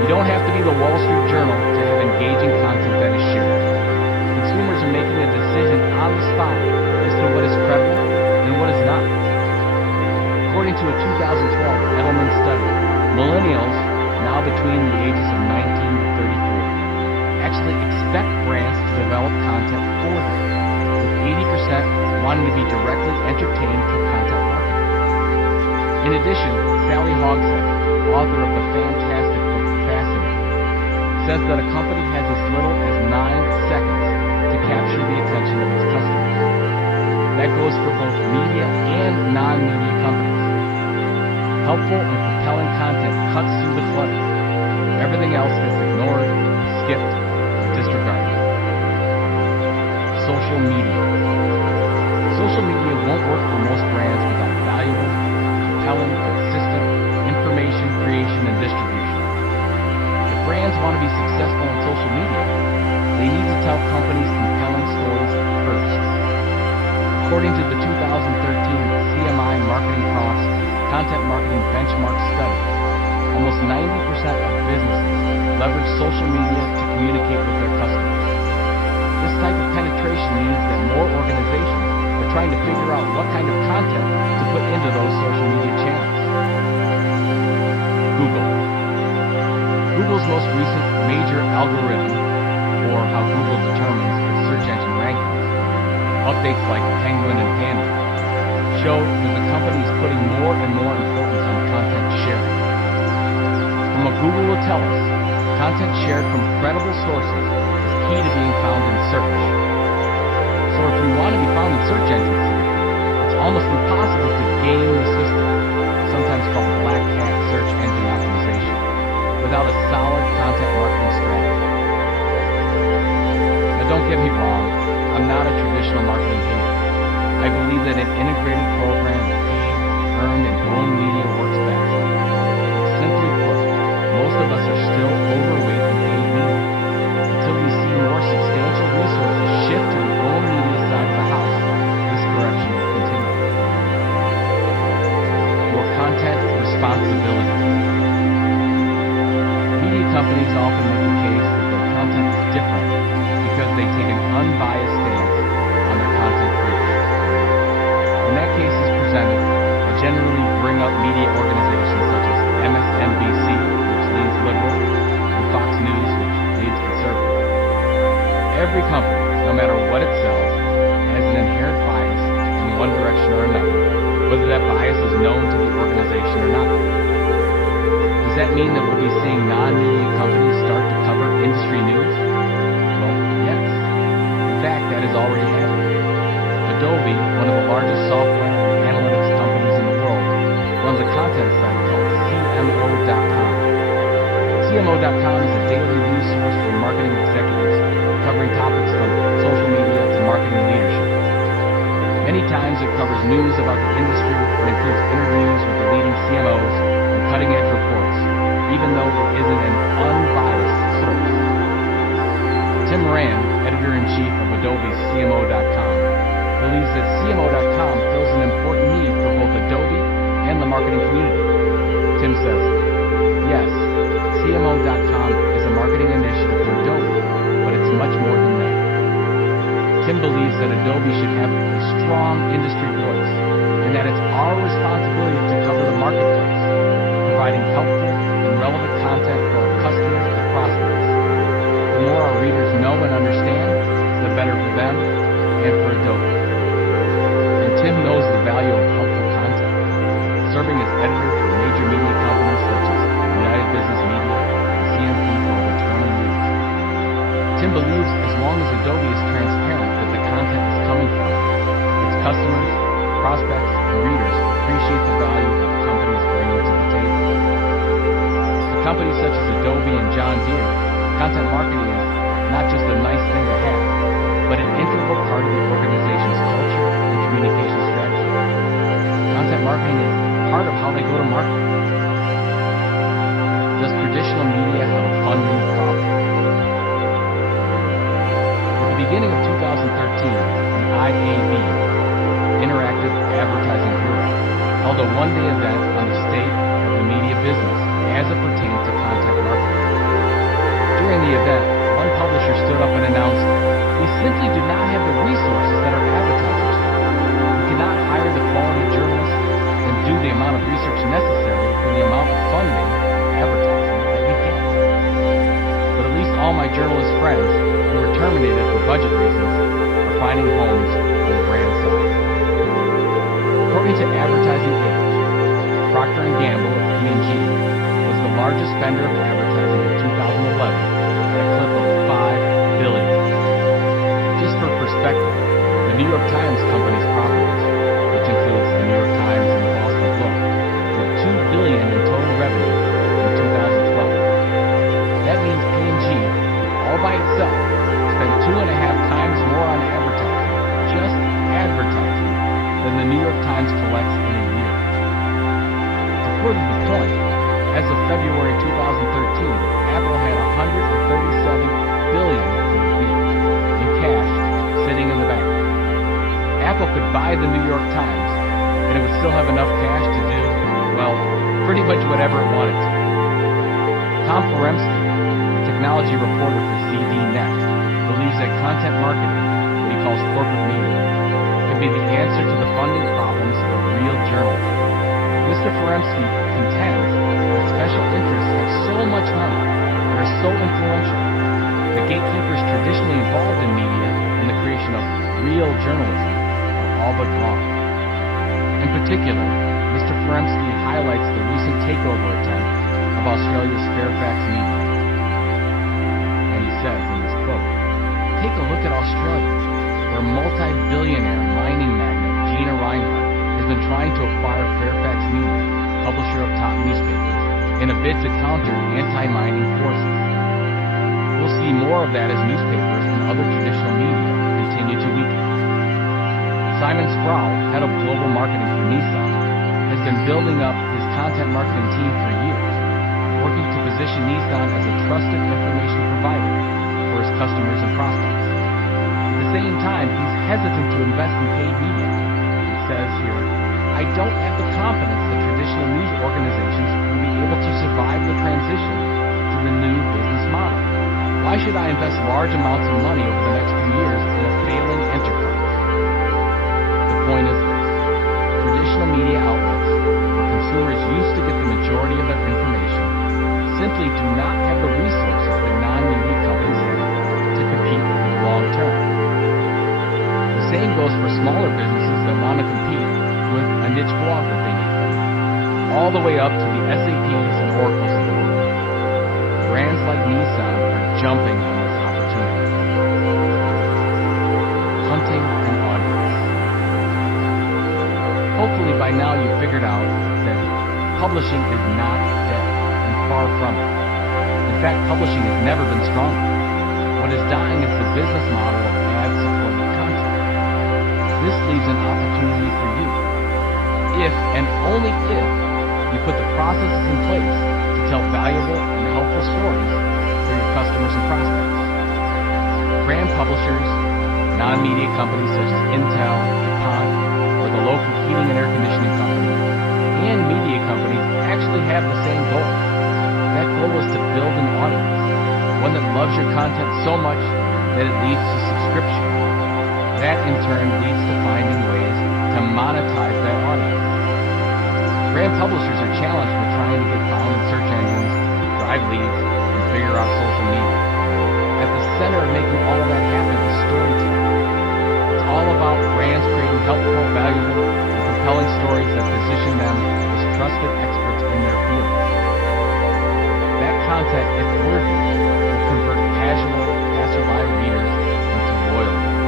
You don't have to be the Wall Street Journal to have engaging content that is shared. Consumers are making a decision on the spot as to what is credible and what is not. According to a 2012 Edelman study, millennials, now between the ages of 19 to 34, actually expect brands to develop content for them, with 80% wanting to be directly entertained through content marketing. In addition, Sally Hogshead, author of the fantastic book Fascinating, says that a company has as little as 9 seconds to capture the attention of its customers. That goes for both media and non-media companies. Helpful and compelling content cuts through the clutter. Everything else gets ignored, skipped, or disregarded. Social media. Social media won't work for most brands without valuable, compelling, consistent information creation and distribution. If brands want to be successful on social media, they need to tell companies compelling stories first. According to the 2013 CMI Marketing Prof's Content Marketing Benchmark study, almost 90% of businesses leverage social media to communicate with their customers. This type of penetration means that more organizations are trying to figure out what kind of content to put into those social media channels. Google. Google's most recent major algorithm, or how Google determines its search engine rankings, updates like Penguin and Panda, show that the company is putting more and more importance on content sharing. From what Google will tell us, content shared from credible sources is key to being found in search. So if you want to be found in search engines, it's almost impossible to game the system, sometimes called black hat search engine optimization, without a solid content marketing strategy. Now don't get me wrong, I'm not a traditional marketing hater. I believe that an integrated program of paid, earned, and owned media works best. Simply put, most of us are still overweight in paid media. Until we see more substantial resources shift to the owned media side of the house, this correction will continue. Your content responsibility. Media companies often make the case that their content is different because they take an unbiased stance on their content creation. When that case is presented, I generally bring up media organizations such as MSNBC, which leans liberal, and Fox News, which leans conservative. Every company, no matter what it sells, has an inherent bias in one direction or another, whether that bias is known to the organization or not. Does that mean that we'll be seeing non-media companies start to cover industry news? Well, yes. In fact, that is already happening. Adobe, one of the largest software and analytics companies in the world, runs a content site called CMO.com. CMO.com is a daily news source for marketing executives, covering topics from social media to marketing leadership. Many times it covers news about the industry and includes interviews with the leading CMOs and cutting-edge reports, even though it isn't an unbiased source. Tim Moran, editor-in-chief of Adobe's CMO.com, believes that CMO.com fills an important need for both Adobe and the marketing community. Tim says, yes, CMO.com is a marketing initiative for Adobe, but it's much more than that. Tim believes that Adobe should have a strong industry voice, and that it's our responsibility to cover the marketplace, providing helpful and relevant content for our customers and prospects. The more our readers know and understand, the better for them and for Adobe. And Tim knows the value of helpful content, serving as editor for major media companies such as United Business Media and CMP for over 20 years. Tim believes as long as Adobe is transparent that the content is coming from its customers, prospects, and readers appreciate the value that the company is bringing to the table. For companies such as Adobe and John Deere, content marketing is not just a nice thing to have, but an integral part of the organization's culture and communication strategy. Content marketing is part of how they go to market. Does traditional media have a funding problem? At the beginning of 2013, the IAB, Interactive Advertising Bureau, held a one-day event on the state of the media business as it pertains to content marketing. During the event, one publisher stood up and announced, "We simply do not have the resources that our advertisers have. We cannot hire the quality journalists and do the amount of research necessary for the amount of funding advertising that we get. But at least all my journalist friends who were terminated for budget reasons are finding homes on the brand side." According to Advertising Age, Procter & Gamble of P&G was the largest spender of advertising in 2011 at a clip of $5 billion. Just for perspective, the New York Times company's properties, which includes the New York Times and the Boston Globe, did $2 billion in total revenue in 2012. That means P&G, all by itself, spent 2.5 times more on advertising, just advertising, than the New York Times collects in a year. To further the point, as of February 2013, Apple had $137 billion in cash sitting in the bank. Apple could buy the New York Times, and it would still have enough cash to do, well, pretty much whatever it wanted to. Tom Poremski, a technology reporter for ZDNet, believes that content marketing, what he calls corporate media, can be the answer to the funding problems of real journalism. Mr. Poremski contends that special interests have so much money and are so influential that gatekeepers traditionally involved in media and the creation of real journalism are all but gone. In particular, Mr. Poremski highlights the recent takeover attempt of Australia's Fairfax Media. And he says in this quote, "Take a look at Australia, where multi-billionaire mining magnate Gina Rinehart has been trying to acquire Fairfax Media, publisher of top newspapers, in a bid to counter anti-mining forces. We'll see more of that as newspapers and other traditional media continue to weaken." Simon Sproul, head of global marketing for Nissan, has been building up his content marketing team for years, working to position Nissan as a trusted information provider for his customers and prospects. At the same time, he's hesitant to invest in paid media. He says here, "I don't have the confidence that traditional news organizations will be able to survive the transition to the new business model. Why should I invest large amounts of money over the next few years in a failing enterprise?" The point is this: traditional media outlets, where consumers used to get the majority of their information, simply do not have the resources that non-media companies have to compete for the long term. The same goes for smaller businesses that want to compete with a niche blog that they need, all the way up to the SAPs and Oracles of the world. Brands like Nissan are jumping on this opportunity. Hunting an audience. Hopefully by now you've figured out that publishing is not dead, and far from it. In fact, publishing has never been stronger. What is dying is the business model of ad-supported content. This leaves an opportunity for you, if and only if you put the processes in place to tell valuable and helpful stories for your customers and prospects. Brand publishers, non-media companies such as Intel, DuPont, or the local heating and air conditioning company, and media companies actually have the same goal. That goal is to build an audience, one that loves your content so much that it leads to subscription. That in turn leads to finding ways to monetize that audience. Brand publishers are challenged with trying to get found in search engines, drive leads, and figure out social media. At the center of making all of that happen is storytelling. It's all about brands creating helpful, valuable, and compelling stories that position them as trusted experts in their field. That content, if worthy, will convert casual, passerby readers into loyal ones.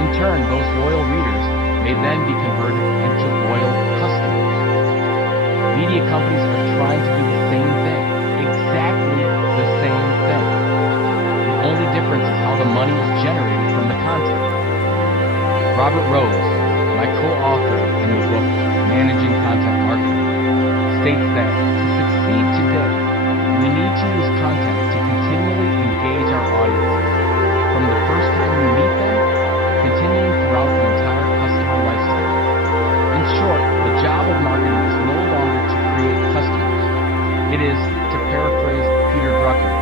In turn, those loyal readers may then be converted into loyal customers. Media companies are trying to do the same thing, exactly the same thing. The only difference is how the money is generated from the content. Robert Rose, my co-author in the book Managing Content Marketing, states that to succeed today, we need to use content to continually engage our audiences, from the first time we meet them, continuing throughout the entire customer lifecycle. In short, the job of marketing is no longer to create customers. It is, to paraphrase Peter Drucker,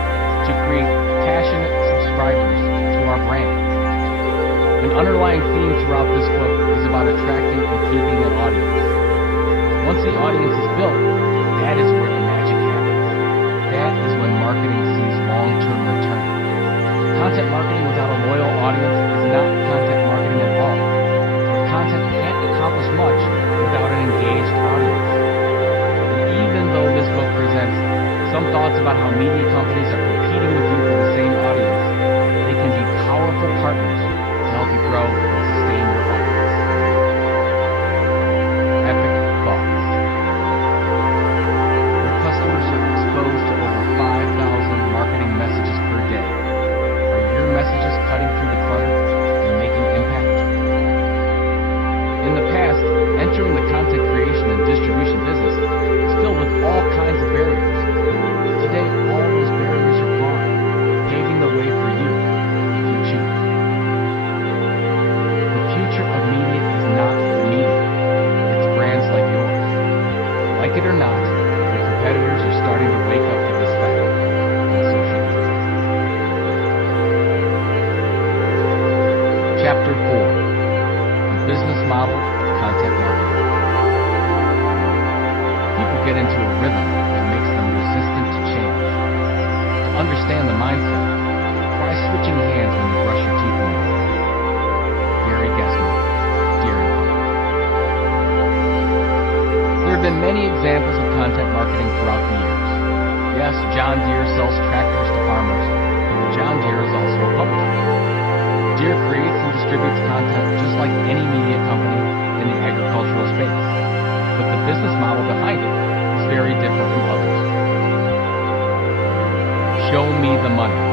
to create passionate subscribers to our brand. An underlying theme throughout this book is about attracting and keeping an audience. Once the audience is built, that is where the magic happens. That is when marketing sees long-term return. Content marketing without a loyal audience is not content marketing at all. But content can't accomplish much without an engaged audience. And even though this book presents some thoughts about how media companies are competing with you for the same audience, they can be powerful partners to help you grow and sustain your audience. Epic thoughts. Your customers are exposed to over 5,000 marketing messages per day. Are your messages cutting through the clutter and making impact? In the past, entering the content creation and distribution business was filled with all kinds of barriers. Today, all those barriers are gone, paving the way for you if you choose. The future of media is not the media. It's brands like yours. Like it or not, your competitors are starting to wake up to this fact on social media. Chapter 4. The Business Model of Content Marketing. People get into a rhythm that makes them resistant to change. To understand the mindset, try switching hands when you brush your teeth in the morning. Gary Gessman, Deer & Company. There have been many examples of content marketing throughout the years. Yes, John Deere sells tractors to farmers, but John Deere is also a publisher. Deere creates and distributes content just like any media company in the agricultural space, but the business model behind it is very different from others. Show me the money.